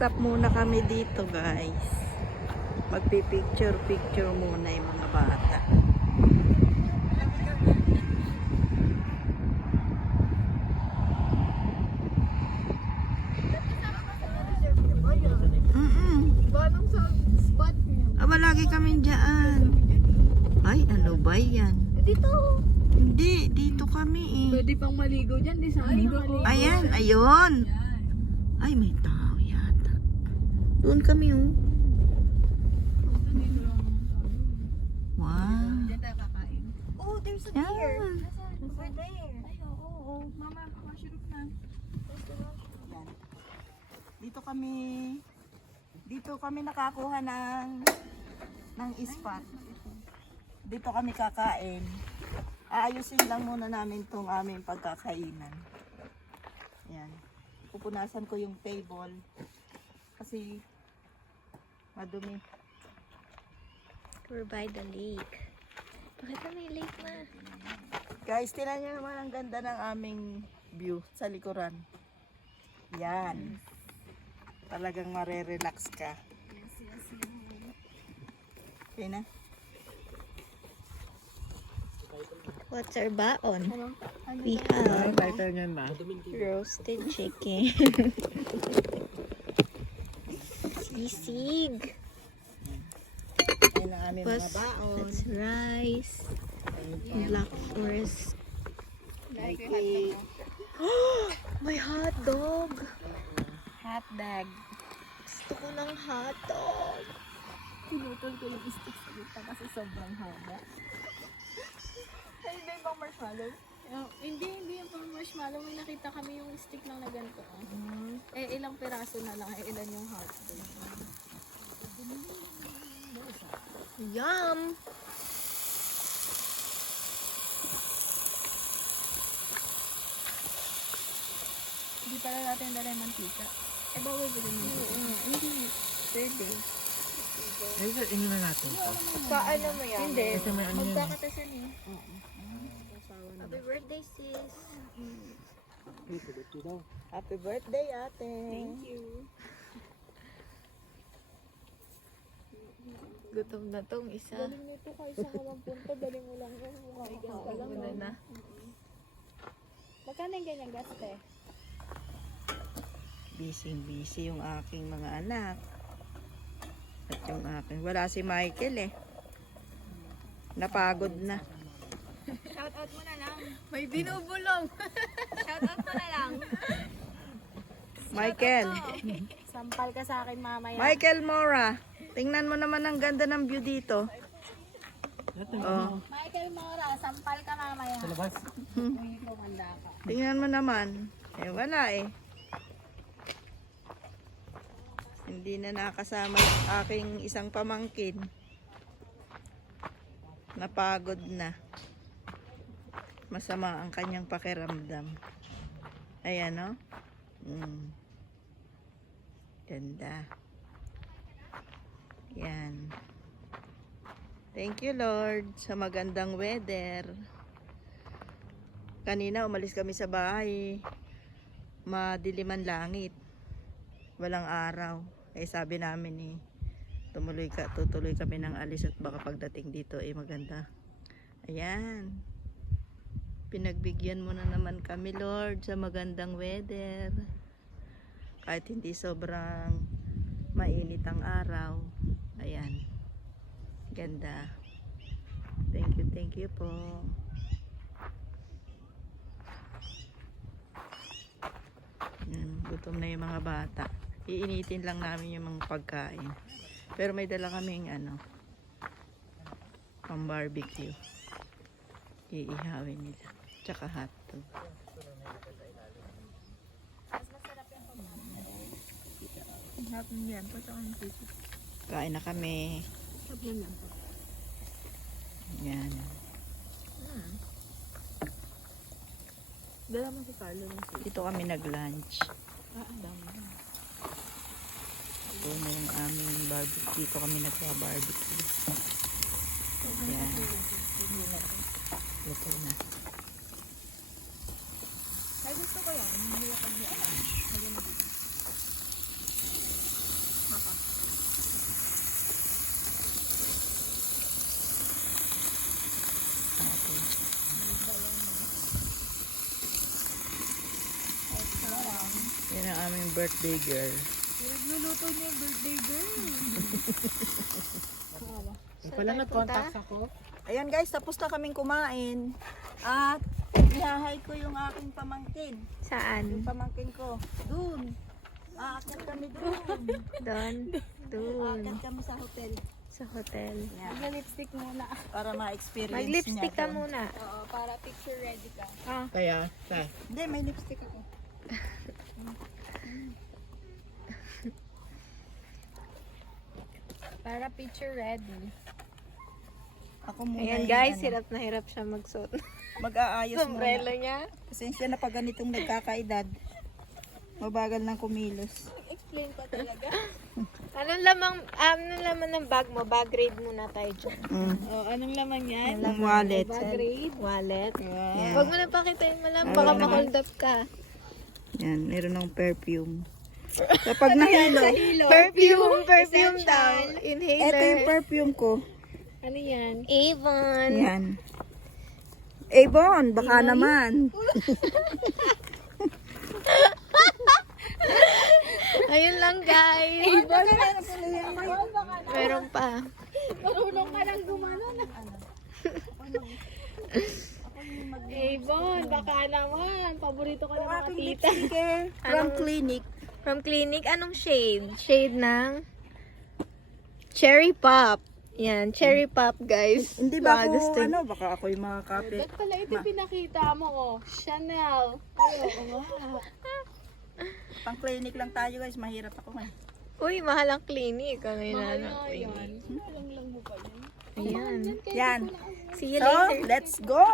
Stop muna kami dito, guys. Magpipicture-picture muna yung mga bata. Ganong sa spot niya. Aba, lagi kami dyan. Ay, ano ba yan? Dito. Hindi, dito kami eh. Pwede pang maligo dyan. Di sa maligo. Ayan, ayun. Ay, may tao yata. Doon kami oh. Wow. Diyan tayo kakain. Oh, there's a deer. Yan. Over there. Ay, oo. Mama, mushroom na. Yan. Dito kami nakakuha ng spot. Dito kami kakain. Aayusin lang muna namin tong aming pagkakainan. Yan. Pupunasan ko yung table kasi madumi. We're by the lake. Bakit may lake na? Guys, tingnan nyo naman ang ganda ng aming view sa likuran. Yan. Talagang marerelax ka. Okay na? What's our baon? We have roasted chicken. Sisig. Yan ang aming mga baon. That's rice. Black forest. May cake. May hot dog. Hot dog. Gusto ko ng hot dog. Pinutol ko yung stick sa gitna kasi sobrang haba. Ay, ba yung pang marshmallow? Hindi yung pang marshmallow. May nakita kami yung stick lang na ganito. Eh, ilang piraso na lang. Eh, ilan yung hot dog. Yum! Hindi pala natin dala yung mantika. Eh, bawal ba din yung Hindi. Third day. Ino na natin to. Paano mo yan? Hindi. Kasi may ano yun. Magkakatasan eh. Happy birthday, sis. Happy birthday, ate. Thank you. Gutom na tong isa. Galing nito kahit saan ka magpunta, galing mo lang yun. Mukha lang. Muna na. Magkano yung ganyan gaste? Busy yung aking mga anak. At yung aking. Wala si Michael eh. Napagod na. Shoutout mo na lang. May binubulong. Shoutout mo na lang. Michael. Sampal ka sa akin mamaya. Michael Mora. Tingnan mo naman ang ganda ng view dito. Oh. Michael Mora, sampal ka mamaya. Sa labas. Uy, kumanda ka. Tingnan mo naman. Eh, wala eh. Hindi na nakasama yung aking isang pamangkin. Napagod na. Masama ang kanyang pakiramdam. Ayan, no? Ganda. Yan. Thank you, Lord, sa magandang weather. Kanina umalis kami sa bahay. Madiliman langit. Walang araw. Eh sabi namin tutuloy kami ng alis at baka pagdating dito maganda. Ayan. Pinagbigyan mo na naman kami, Lord, sa magandang weather. Kahit hindi sobrang mainit ang araw. Ayan. Ganda. Thank you po. Gutom na yung mga bata. Iinitin lang namin yung mga pagkain. Pero may dala kaming pang barbecue. Iihawin nila. Tsaka hotdog. Hapon yan. Pata kang sisip. Kain na kami. Hapon yan. Yan. Dala mo si Carlo. Dito kami nag-lunch. Dami. Ito na yung aming barbecue. Dito kami nagpa-barbecue. Yan. Ito na. Ay, gusto ko yan. Hindi ako birthday girl. Nagluluto niya yung birthday girl. Pala nag-contact ako. Ayan guys, tapos na kaming kumain. At ihahay ko yung aking pamangkin. Saan? Yung pamangkin ko. Doon. Aakyat kami doon. Doon. Doon. Aakyat kami sa hotel. Sa hotel. Yan. Mag-lipstick muna. Para ma-experience Mag-lipstick niya ka doon. muna. Oo, para picture ready ka. Kaya, sa. Hindi, may lipstick ako. Para picture ready. Ako muna Ayan yung guys, ano, hirap na hirap siya magsuot. mag-aayos Sombrero muna. niya. Pasensya na pag ganitong nagkakaedad. Mabagal ng kumilos. Explain ko talaga. Anong laman ng bag mo? Bag raid muna tayo dyan. Oh, anong laman yan? Yung wallet. Bag raid? Wallet. Yan. Huwag mo na pakitain mo lang. Baka ma-hold up ka. Yan, meron ng perfume. Kapag nahilo, Perfume daw. ito yung Inhaler. perfume ko. Ano yan? Avon. Yan. Avon, baka naman. Ayun lang guys. Meron pa. Marunong ka lang gumano na. Avon, baka naman. Paborito ko ng mga tita. Sticker from Clinique. From Clinique, anong shade? Shade ng Cherry Pop. Yan, Cherry Pop guys. Hindi ba Baka ako, gusto- baka ako yung mga kape. Ba't pala ito pinakita mo, oh? Chanel. Ayoko nga. Pang clinic lang tayo guys, mahirap ako ngayon. Uy, mahal ang clinic. Ang Mahal inanap nga ko yan. Alam lang mo pa yan. Ayan. Yan. See you So, later. let's go!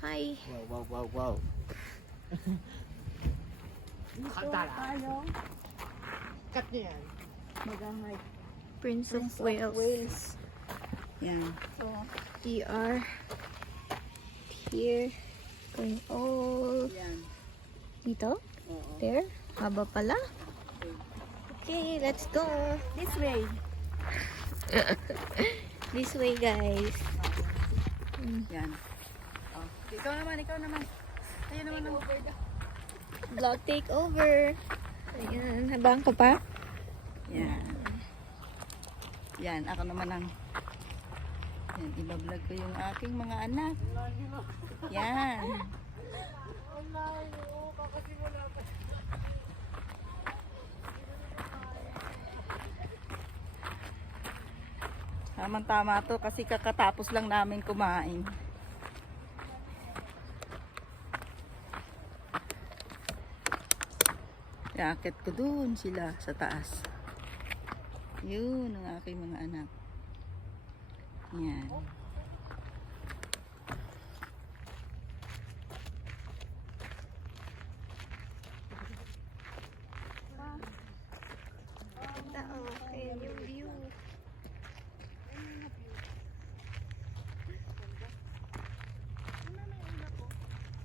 Hi. Wow. Tayo, Cut niya yan. mag-hike. Prince of Wales. Yan. So, we are here. Going all Yan. dito. Oo. There. Haba pala. Okay, let's go. This way. This way, guys. Yan. Oh. Ikaw naman. Ayun naman. Vlog takeover. Ayan. Habang ko pa. Yan. Yan, ako naman ang yan, ibablog ko yung aking mga anak. Yan. Tama-tama to kasi kakatapos lang namin kumain. Yakit ko dun sila sa taas. Yun ang aking mga anak. Yan. Ayan yung view.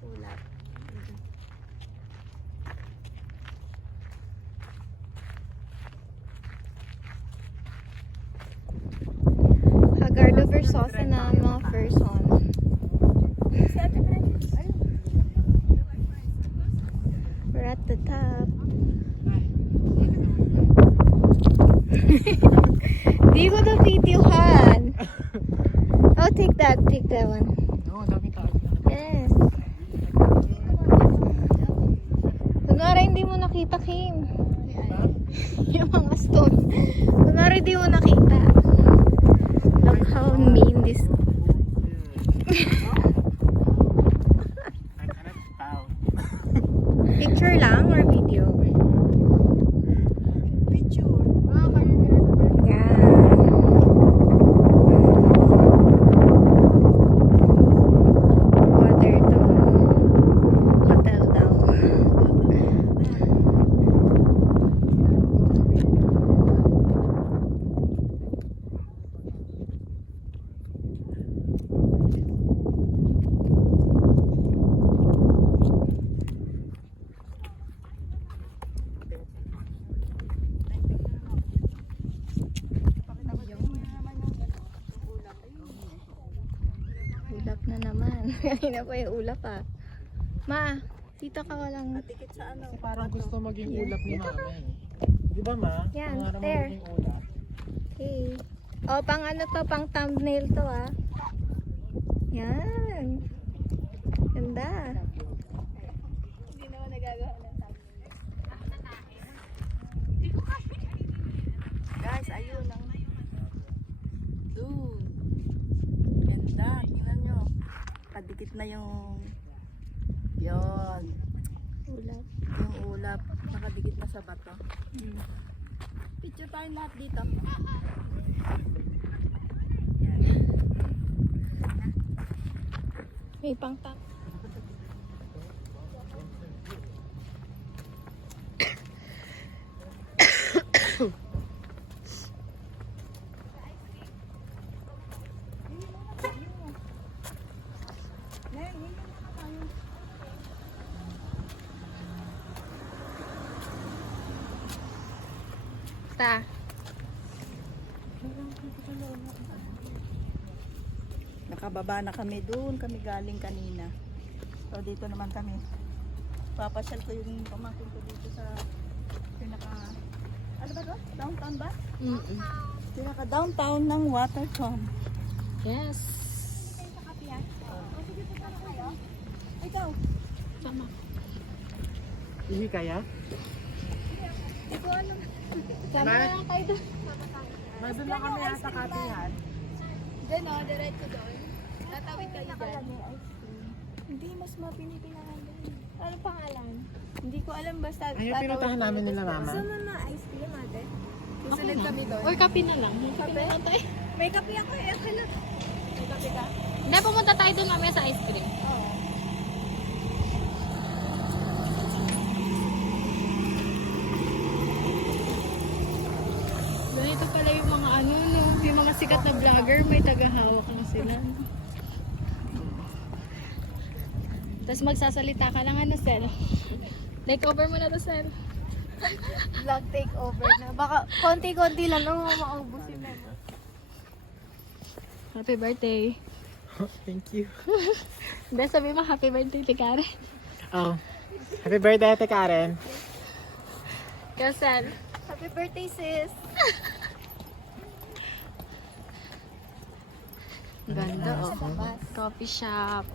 Ulap. Hagardo Versosa na ang mga first one. We're at the top. Di ko na videohan. Oh, take that one. Oo, dami tao. Yes. Kunwari hindi mo nakita, Kim. Yung mga stone. Kunwari hindi mo nakita. Look how mean this. Picture lang or video? Picture. Yan. Water to. Hotel daw. Ulap na naman. Kanina pa yung ulap ah. Ma, Dito ka walang... Dikit sa ano. Kasi parang gusto maging ulap ni Dito ka. mama eh. Di ba ma? Yan, Pangarap mo there. maging ulap. Okay. O, pang ano to, pang thumbnail to ah. Yan. Ganda. Hindi naman nagagawa ng Guys, ayun lang. Doon. Ganda. Tingnan nyo. Kadikit na yung... Yon. Ulap. Yung ulap. Nakadikit na sa bato. Picture tayo lahat dito. May pang tap. Ta. Nakababa na kami doon. Kami galing kanina. So dito naman kami. Papasyal ko yung pamangkin ko dito sa pinaka... Ano ba to? Downtown ba? Pinaka downtown ng Waterton. Yes. Ikaw. Sama. Hindi kaya? Hindi ko alam. Sama Ma? na lang kayo doon. Nandun lang kami sa kapihan. Doon o, diretso doon. Tatawid kayo dyan. Hindi, mas mapinipinahan doon. Ano pangalan? Hindi ko alam, basta Ayun, pinuntahan namin nila mama. Gusto mo na ice cream, ate? Okay Susunod na. kami doon. Or kape na lang. Kape na lang tayo. May kape ako eh, okay lang. May kape ka? Hindi, pumunta tayo doon mamaya sa ice cream. Oo. Ganito pala yung mga ano, no? Yung mga sikat na vlogger, may tagahawak na sila. Tapos magsasalita ka lang ano, Sel. Take over mo na to, Sel. Vlog takeover na. Baka konti-konti lang nung maubos yung memo. Happy birthday. Thank you. Hindi, sabi mo happy birthday ti Karen. Oh. Happy birthday, Ate Karen. Ikaw, Sel. Happy birthday, sis! Ganda, oh. Coffee shop.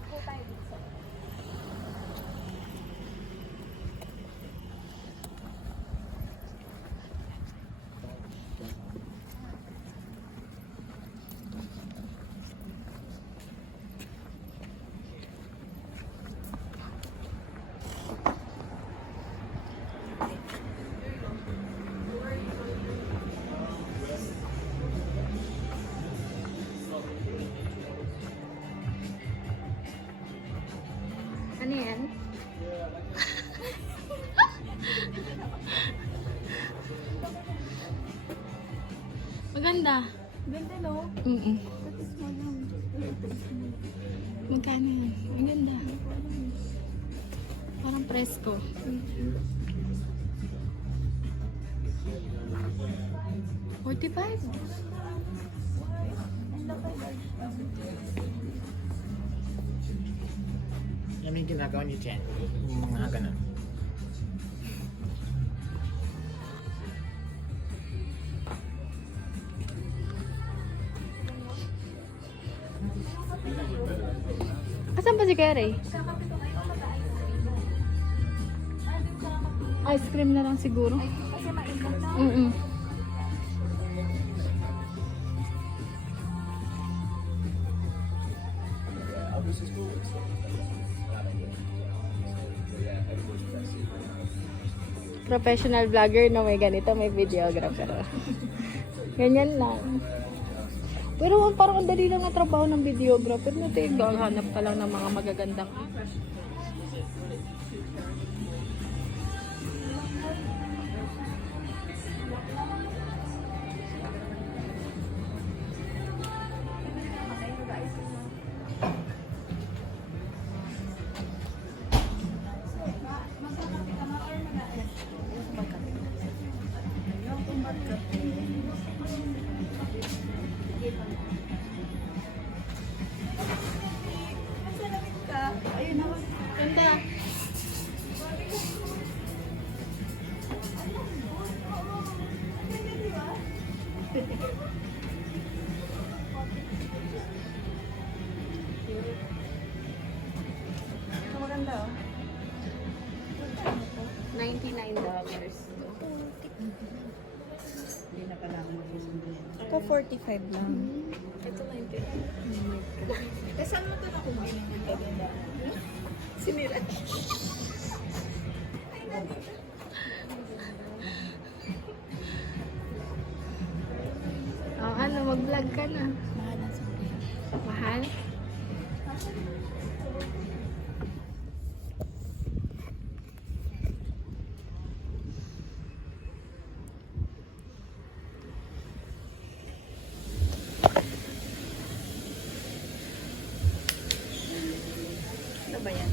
Ano yan? Maganda. Ganda, no? Mm-mm. Tapos mo lang. Magkano yan? Ang ganda. Parang presko. $45. Yan yung ginagawa ni Jen. Yung mga ganun. Asan ba si Kere? Ice cream na lang siguro. Kasi maingat na. Mm-mm. Professional vlogger na may ganito, may videographer. Ganyan lang. Pero parang ang dali lang na trabaho ng videographer. Natin, hanap ka lang ng mga magagandang Ayun naman. $99. Hindi na pala ako magsusunod. Ako 45 lang. Ito 99. Eh, saan mo ito nakubili ng ganda? Sinira. Oh, ano, mag-vlog ka na. Mahal ang sombrero. Mahal? Ano ba yan?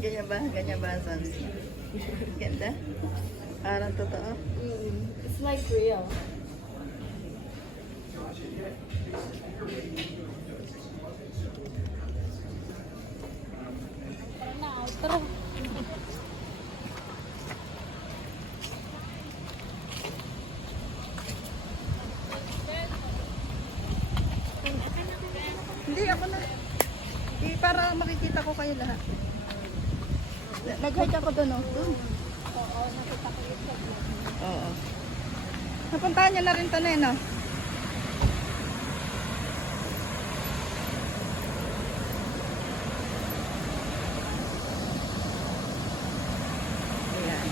Ganyan ba? Ganyan ba ang sunset? Ganda? Parang totoo? It's like real. Tara. Hindi, ako na. Para makikita ko kayo lahat. Nag-hike ako doon, oh. Doon. Oo, nakita ko yun sa vlog. Oo. Napuntahan niyo na rin to na yun, oh. Ayan.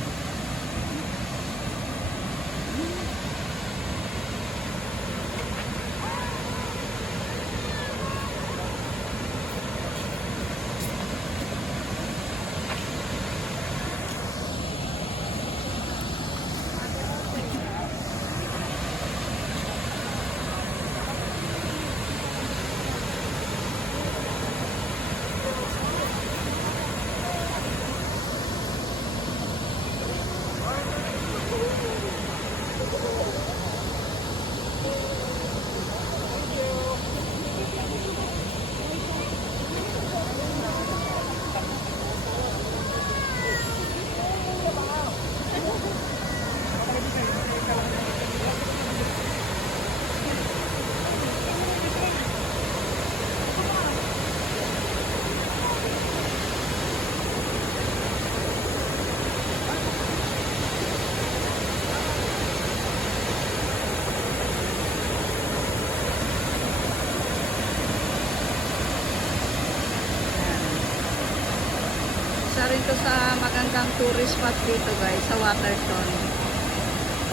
Isa rin to sa magandang tourist spot dito guys, sa Waterton.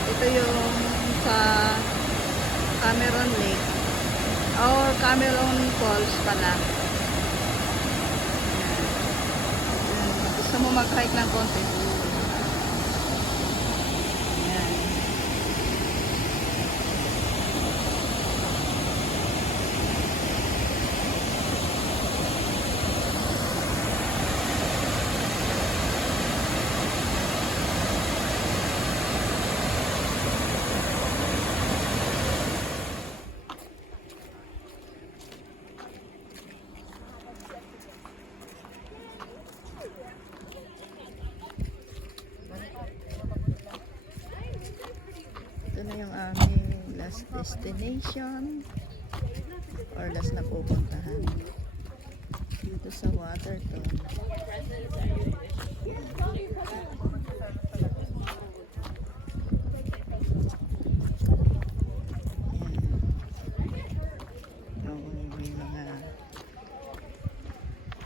Ito yung sa Cameron Lake or Cameron Falls pala. Ayan. Gusto mo mag-hike ng konti? Ayan. Ito na yung aming last destination or last na pupuntahan dito sa Waterton. Ayan.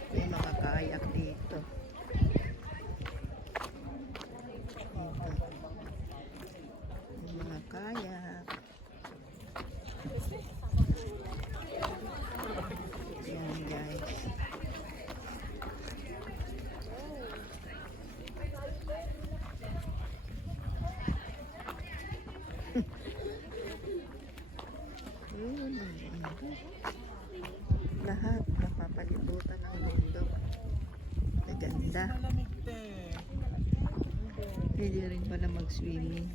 May mga kayak dito. Yung mga kayak. Yan guys. Yun. Lahat napapalibutan ng mundo. Maganda. Pwede rin pala mag-swimming.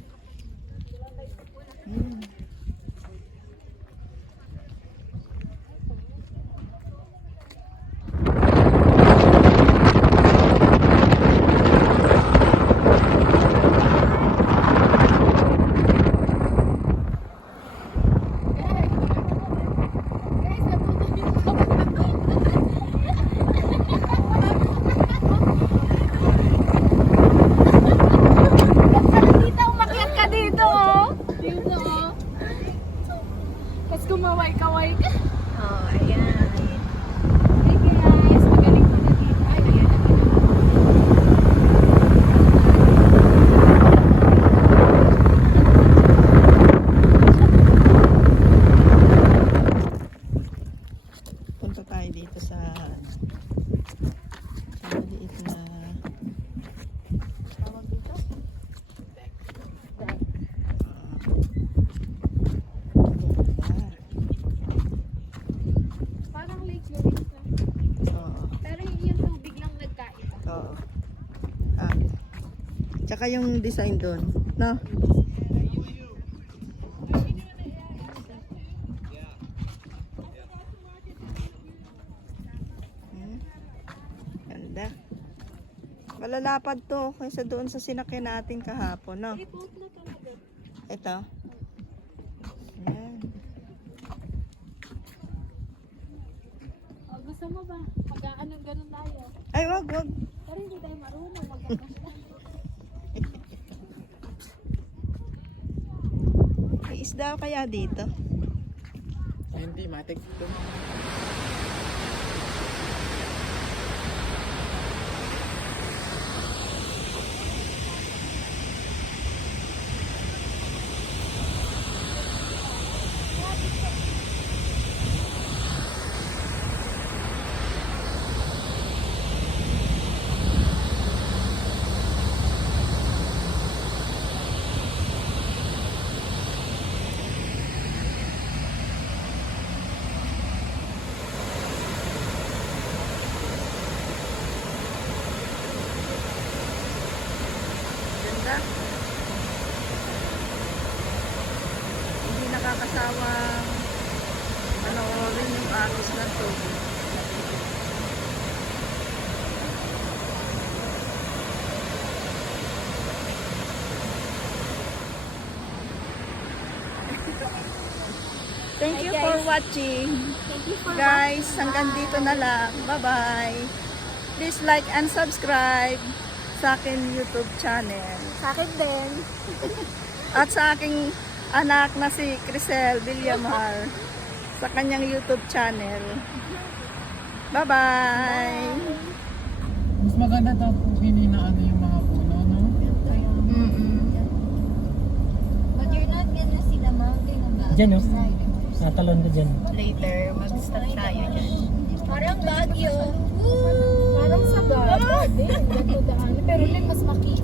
Tsaka yung design doon. No? Ganda. Malalapad to kaysa doon sa sinakyan natin kahapon, no? Ito. Ayan. Oh, gusto mo ba? Mag-ano ganun tayo. Ay, wag. Pero hindi tayo marunong mag-ano. May isda kaya dito? Hindi, matik ito. Ganda. Hindi nakakasawang panoorin yung agos ng tubig. Thank you for watching. Thank you for Guys, hanggang dito na lang. Bye-bye. Please like and subscribe sa akin YouTube channel. Sa akin din. At sa aking anak na si Crisel Villamar sa kanyang YouTube channel. Bye-bye! Mas maganda daw kung hininaano yung mga puno, no? But you're not gonna see the mountain on the Diyan, other no? side. Natalon ka dyan. Later, mag-start tayo dyan. Parang Baguio. Parang sa Baguio din. Ganito daan. Pero din mas makita.